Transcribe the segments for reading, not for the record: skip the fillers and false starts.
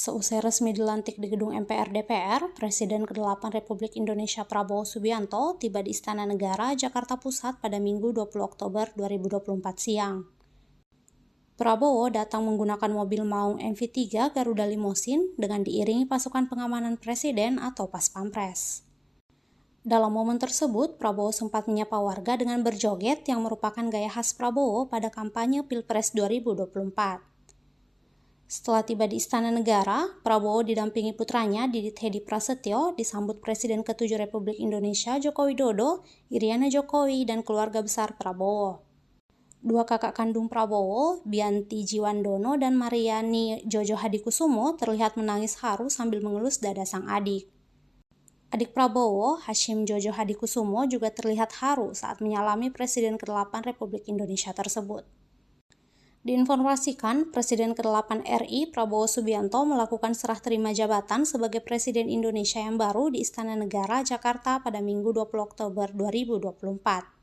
Seusai resmi dilantik di gedung MPR DPR, Presiden ke-8 Republik Indonesia Prabowo Subianto tiba di Istana Negara, Jakarta Pusat pada Minggu 20 Oktober 2024 siang. Prabowo datang menggunakan mobil maung MV3 Garuda Limousine dengan diiringi pasukan pengamanan Presiden atau Pas Pampres. Dalam momen tersebut, Prabowo sempat menyapa warga dengan berjoget yang merupakan gaya khas Prabowo pada kampanye Pilpres 2024. Setelah tiba di Istana Negara, Prabowo didampingi putranya Didit Hedi Prasetyo disambut Presiden ke-7 Republik Indonesia Joko Widodo, Iriana Jokowi, dan keluarga besar Prabowo. Dua kakak kandung Prabowo, Bianti Jiwandono dan Mariani Jojo Hadikusumo, terlihat menangis haru sambil mengelus dada sang adik. Adik Prabowo, Hashim Jojo Hadikusumo, juga terlihat haru saat menyalami Presiden ke-8 Republik Indonesia tersebut. Diinformasikan, Presiden ke-8 RI Prabowo Subianto melakukan serah terima jabatan sebagai Presiden Indonesia yang baru di Istana Negara, Jakarta pada Minggu 20 Oktober 2024.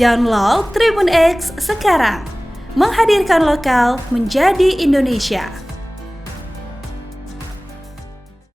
Download Tribun X sekarang, menghadirkan lokal menjadi Indonesia.